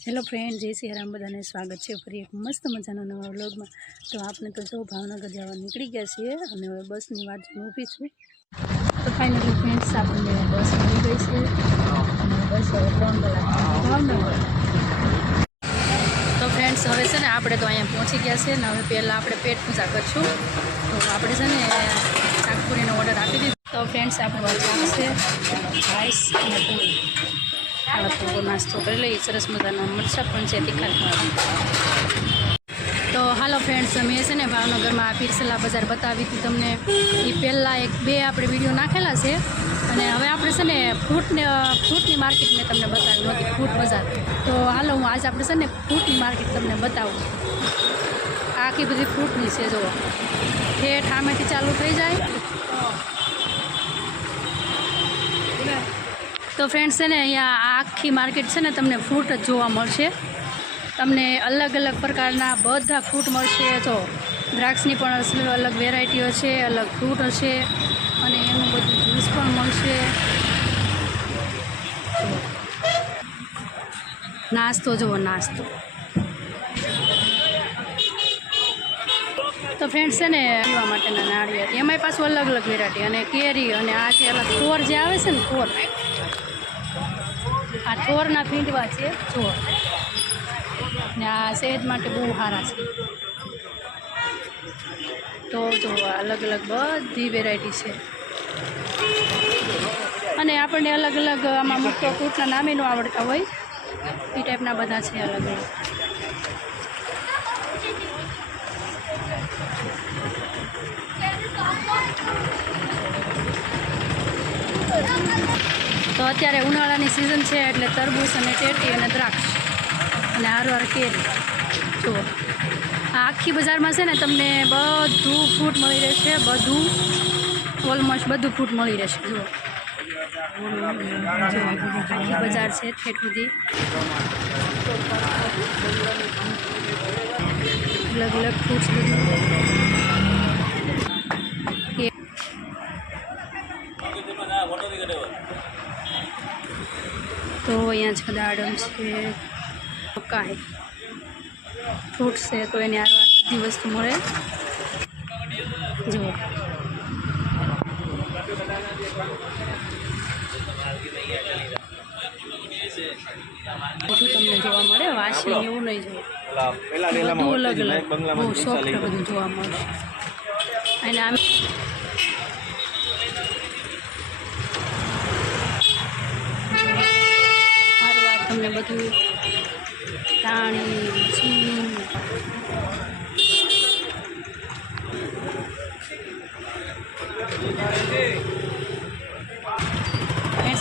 Hello friend, जय श्री राम बधाने स्वागत है फरी एक मस्त मजाना नवा व्लॉग में। तो आपने तो जो भावनगर जवा निकली गया छे अने हवे बस नी वाट जोई ऊभी छुं। तो फाइनली फ्रेंड्स आपने बस मळी गई छे अने बस हवे 3 कलाक भावनगर। तो फ्रेंड्स हवे छे ने आपणे तो अहींया पहोंची गया छे ने हवे पहेला आपणे पेट पूजा करशुं। तो आपणे छे ने शाकपुरीनो ऑर्डर आपी दीधो। तो फ्रेंड्स आपणे वाट छे राइस अने पूरी तो नास्तो कर ली सरस मजाना मरचा पण छे तीखा। तो हालो फ्रेंड्स अमे छे ने भावनगर में पीरसला बजार बतावी थी तमने ए पहला एक बे आपणे विडियो नाखेला छे अने हवे आपणे छे ने फ्रूटनी मार्केट में तमने बतावी नहोती फ्रूट बजार। तो हालो हूँ आज आपणे छे ने फ्रूटनी मार्केट तमने बतावुं। आखी बधी फ्रूटनी छे जो ठेठ आमेथी चालू थई जाय। तो फ्रेंड्स है ने अहींया आखी मार्केट है ने तमने फ्रूट ज जोवा मळशे। तमने अलग अलग प्रकारना बधा फ्रूट मळशे। जो द्राक्षनी पण अलग वेरायटी हशे, अलग फ्रूट हशे अने एनुं बधुं ज्यूस पण मळशे। नास्तो जोवो नास्तो। तो फ्रेंड्स है ने पीवा माटेना नाळिયેર एमांय पाछुं अलग अलग वेरायटी अने केरी अने आ जे अलग थोर जे आवे छे ने थोर आ थोरना फींडवा छे जो ने आ सेहत माटे बहु सारा छे। तो जो अलग अलग बधी वेरायटी छे अने आपणे अलग अलग आमां मुक्तो फ्रूटना नामे न आवडता होय ए टाइपना बधा छे अलग अलग। तो अत्यारे उनाळानी सीजन है एटले तरबूज अने टेटी अने द्राक्ष अने हारवार केरी जो आखी बजार में छे ने तमने बधुं फ्रूट मळी रहेशे। बधुं ऑलमोस्ट बधुं फ्रूट मळी रहेशे। जो आखी बजार छे ठेठ सुधी अलग अलग फ्रूट्स तो अहींया छे दाडम छे मकाई फ्रूट्स है तो एनी आरवार बधी वस्तु मळे। जो तमने जोवा मळे वासी एवुं नहीं जो बधुं अलग अलग बहु सॉफ्ट बधुं जोवा मळे अने आम तमने बधुं टाणी चीन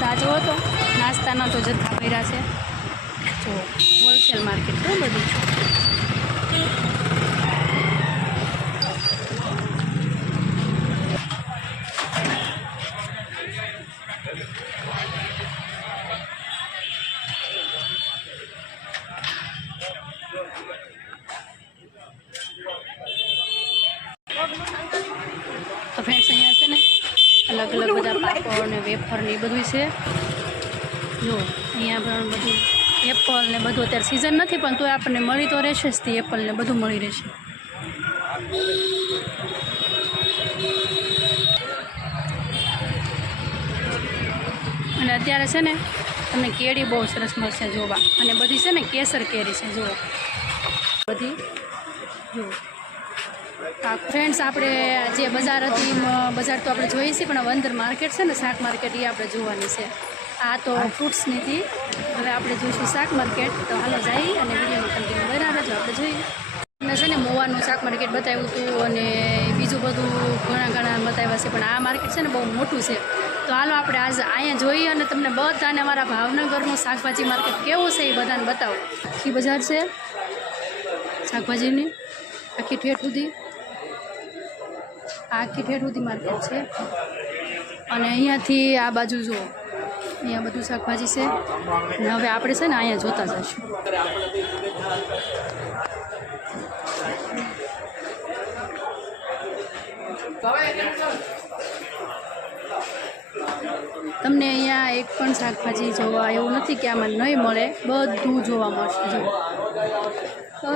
आ जो तो नास्ताना तो जत्था भर्या छे। जो होलसेल मार्केट है बधी। तो फ्रेंड्स अहींया छे ने अलग अलग बधा पापड़ ने वेफर ने बधुं छे। जो अहींया पण बधुं एपल ने बधुं अत्यारे सीजन नथी पण तोय आपणे मळी तो रहेशे ज ते एपल ने बधुं मळी रहेशे। अने अत्यारे छे ने तमने केरी बहु सरस मळशे जोवा अने बधी छे ने केसर केरी छे जो बधी जो। फ्रेंड्स आपणे जे बजार हती बजार तो आपणे जोई छे पण हवे अंदर मार्केट छे ने शाक मार्केट ए आपणे जोवानी छे। आ तो फ्रूट्सनी थी हवे आपणे जोईशुं शाक मार्केट। तो हालो जाई अने विडियोने कन्टिन्यू बना रहेजो। आपणे जोईए तमने छे ने मोवानुं शाक मार्केट बताव्युं हतुं अने बीजुं बधुं घणा बताव्या छे पण आ मार्केट छे ने बहु मोटुं छे। तो हालो आपणे आज अहींया जोईए अने तमने बधाने अमारा भावनगरनुं शाकभाजी मार्केट केवुं छे ए बधाने बतावुं। आखी बजार छे शाकभाजीनी आखी ठेठ सुधी आखी ठेठ सुधी मार्केट है। अने अहींयाथी आ बाजू जो अहींया बधुं शाकभाजी है अने हवे आपणे छे ने अहींया जोता जईशुं। તમને અહીંયા એક પણ શાકભાજી જોવા એવું નથી કે આમાં નહીં મળે, બધું જોવા મળશે. જો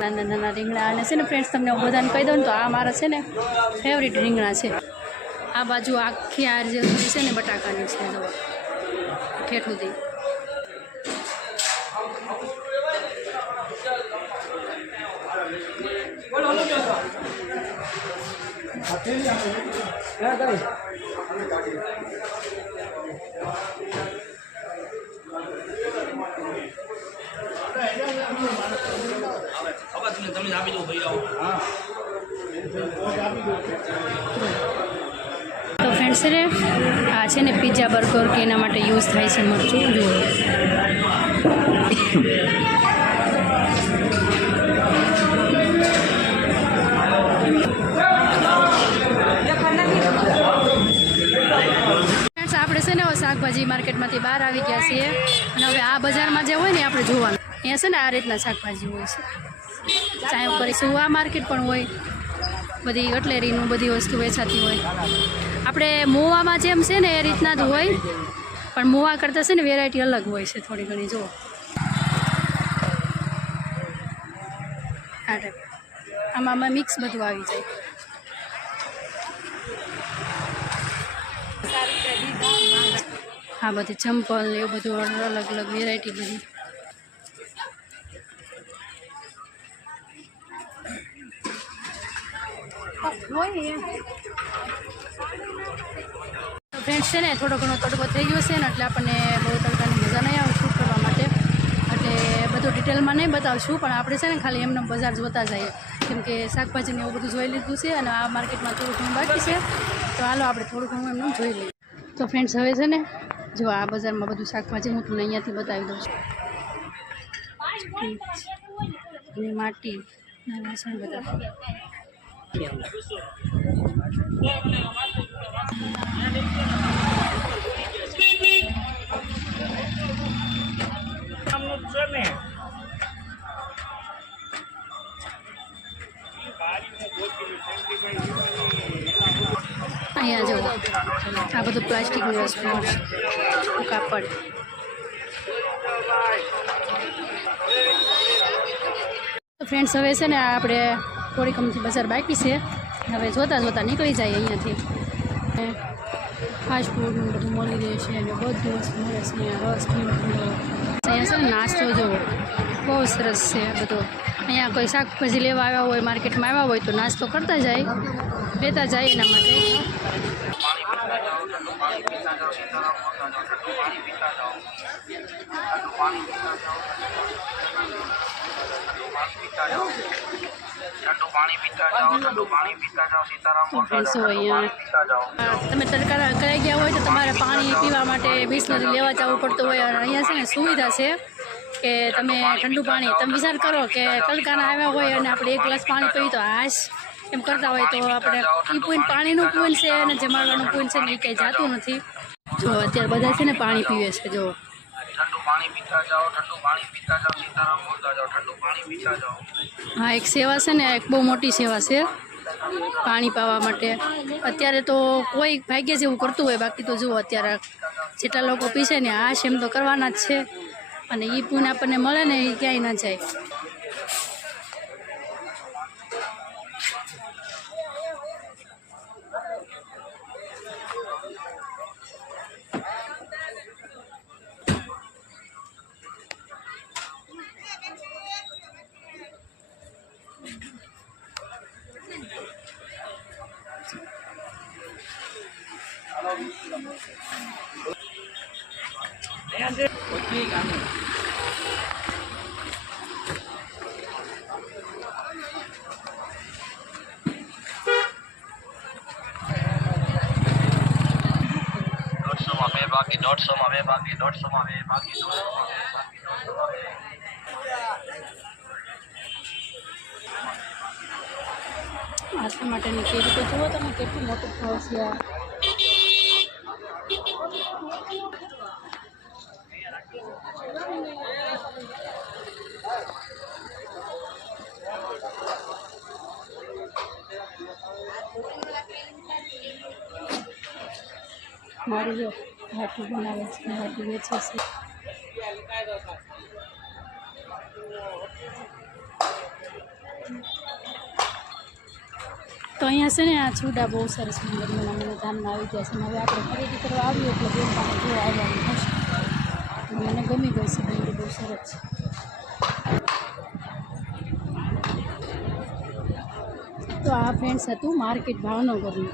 નાના નાના રીંગણા, અને છે ને ફ્રેન્ડ્સ તમને હું બધાને કહી દઉં ને તો આ મારા છે ને ફેવરિટ રીંગણા છે. આ બાજુ આખી આ જે છે ને બટાકાની છે, જો ઠેઠુંથી. તો ફ્રેન્ડ્સ ને આ છે ને પિઝા બર્ગર કે એના માટે યુઝ થાય છે મરચું. જુઓ આપણે છે ને શાકભાજી માર્કેટમાંથી બહાર આવી ગયા છીએ, અને હવે આ બજારમાં જે હોય ને આપણે જોવાનું, અહીંયા છે ને આ રીતના શાકભાજી હોય છે. ચાહે ઉપર સુવા માર્કેટ પણ હોય, બધી કટલેરીનું બધી વસ્તુ વેચાતી હોય. આપણે મોવામાં જેમ છે ને એ રીતના જ હોય, પણ મોવા કરતાં છે ને વેરાયટી અલગ હોય છે થોડી ઘણી. જુઓ આ ટાઈપ, આમાં મિક્સ બધું આવી જાય. હા બધી ચંપલ ને એવું બધું અલગ અલગ વેરાયટી બધી. ફ્રેન્ડ્સ છે ને થોડો ઘણો તડકો થઈ ગયો છે ને એટલે આપણને બહુ તડકાની મજા નહીં આવે શૂટ કરવા માટે, એટલે બધું ડિટેલમાં નહીં બતાવશું, પણ આપણે છે ને ખાલી એમને બજાર જોતા જઈએ, કેમ કે શાકભાજીને એવું બધું જોઈ લીધું છે અને આ માર્કેટમાં થોડું ઘણું બાકી છે. તો હાલો આપણે થોડું ઘણું એમને જોઈ લઈએ. તો ફ્રેન્ડ્સ હવે છે ને જો આ બજારમાં બધું શાકભાજી હું તમને અહીંયાથી બતાવી દઉં છું. અને માટી વાસણ બધા. અહીંયા જો આ બધું પ્લાસ્ટિકની વસ્તુ, કાપડ. ફ્રેન્ડ્સ હવે છે ને આપણે થોડીક અમથી બજાર બાકી છે, હવે જોતાં જોતાં નીકળી જાય અહીંયાથી. ફાસ્ટ ફૂડનું બધું મળી રહે છે અને બધું વસ્તુ મળે છે. અહીંયા રસ ઠંડો, અહીંયા છે ને નાસ્તો જો બહુ સરસ છે બધો. અહીંયા કોઈ શાકભાજી લેવા આવ્યા હોય, માર્કેટમાં આવ્યા હોય તો નાસ્તો કરતા જાય, લેતા જાય એના માટે. તમે તડકા કરાઈ ગયા હોય તો તમારે પાણી પીવા માટે બિસ્લરી લેવા જવું પડતું હોય, અને અહીંયા છે ને સુવિધા છે કે તમે ઠંડુ પાણી, તમે વિચાર કરો કે તડકાના આવ્યા હોય અને આપણે એક ગ્લાસ પાણી પીએ તો હાશ એમ કરતા હોય, તો આપણે એ પૂન પાણીનું પૂન છે અને જમાડવાનું પૂન છે ને એ કંઈ જાતું નથી. જો અત્યારે બધા છે ને પાણી પીવે છે. જો હા, એક સેવા છે ને, એક બહુ મોટી સેવા છે પાણી પાવા માટે. અત્યારે તો કોઈ ભાગ્ય જેવું કરતું હોય, બાકી તો જુઓ અત્યારે જેટલા લોકો પીશે ને હાશ એમ તો કરવાના જ છે, અને એ પૂન આપણને મળે ને એ ક્યાંય ન જાય. બાકી 150 માં બે બાકી 150 માં બે બાકી 150 આટલા માટેની કેરી તો જુઓ તમે કેટલું મોટું ભાવ છે. મારી જો વાટું બનાવે છે, વાટું વેચે છે. તો અહીંયા છે ને આ ચૂડા બહુ સરસ મને ધ્યાનમાં આવી ગયા છે. હવે આપણે ખરીદી કરવા આવીએ એટલે બેન પાસે જોવા આવવાનું થશે. મને ગમી ગઈ છે ભીંડી, બહુ સરસ છે. તો આ ફ્રેન્ડ્સ હતું માર્કેટ ભાવનગરનું.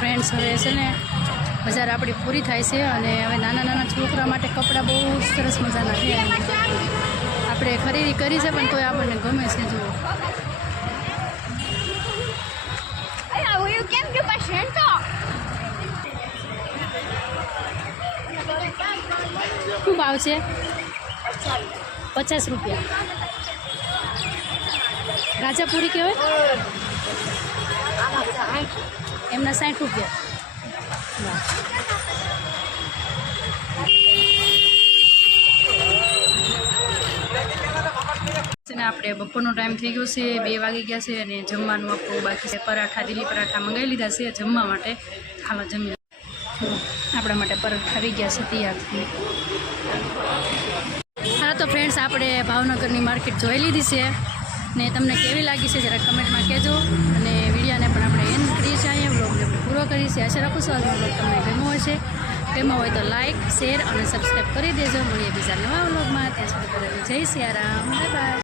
ફ્રેન્ડ્સ હવે છે ને બજાર આપણી પૂરી થાય છે અને હવે નાના નાના છોકરા માટે કપડાં બહુ સરસ મજાના છે. આપણે ખરીદી કરી છે પણ તોય આપણને ગમે છે. જુઓ શું ભાવ છે? 50 રૂપિયા. રાજાપુરી કહેવાય, એમના 60 રૂપિયા. આપણે બપોરનો ટાઈમ થઈ ગયો છે, 2 વાગી ગયા છે અને જમવાનું આપણું બાકી છે. પરાઠા, દિલ્હી પરાઠા મંગાવી લીધા છે જમવા માટે. હાલો જમી. આપણા માટે પરાઠા આવી ગયા છે તૈયાર થઈ. હા તો ફ્રેન્ડ્સ આપણે ભાવનગરની માર્કેટ જોઈ લીધી છે ને તમને કેવી લાગી છે જરા કમેન્ટમાં કહેજો. અને વિડીયોને પણ આપણે એન્ડ કરીએ છીએ, અહીંયા વ્લોગને પૂરો કરીએ છીએ. આશા રાખું છું આજનો વ્લોગ તમને ગમ્યો હશે. ગમ્યો હોય તો લાઇક, શેર અને સબસ્ક્રાઈબ કરી દેજો. મળીએ બીજા નવા વ્લોગમાં. ત્યાં સુધી બધાને જય સિયારામ. Bye bye.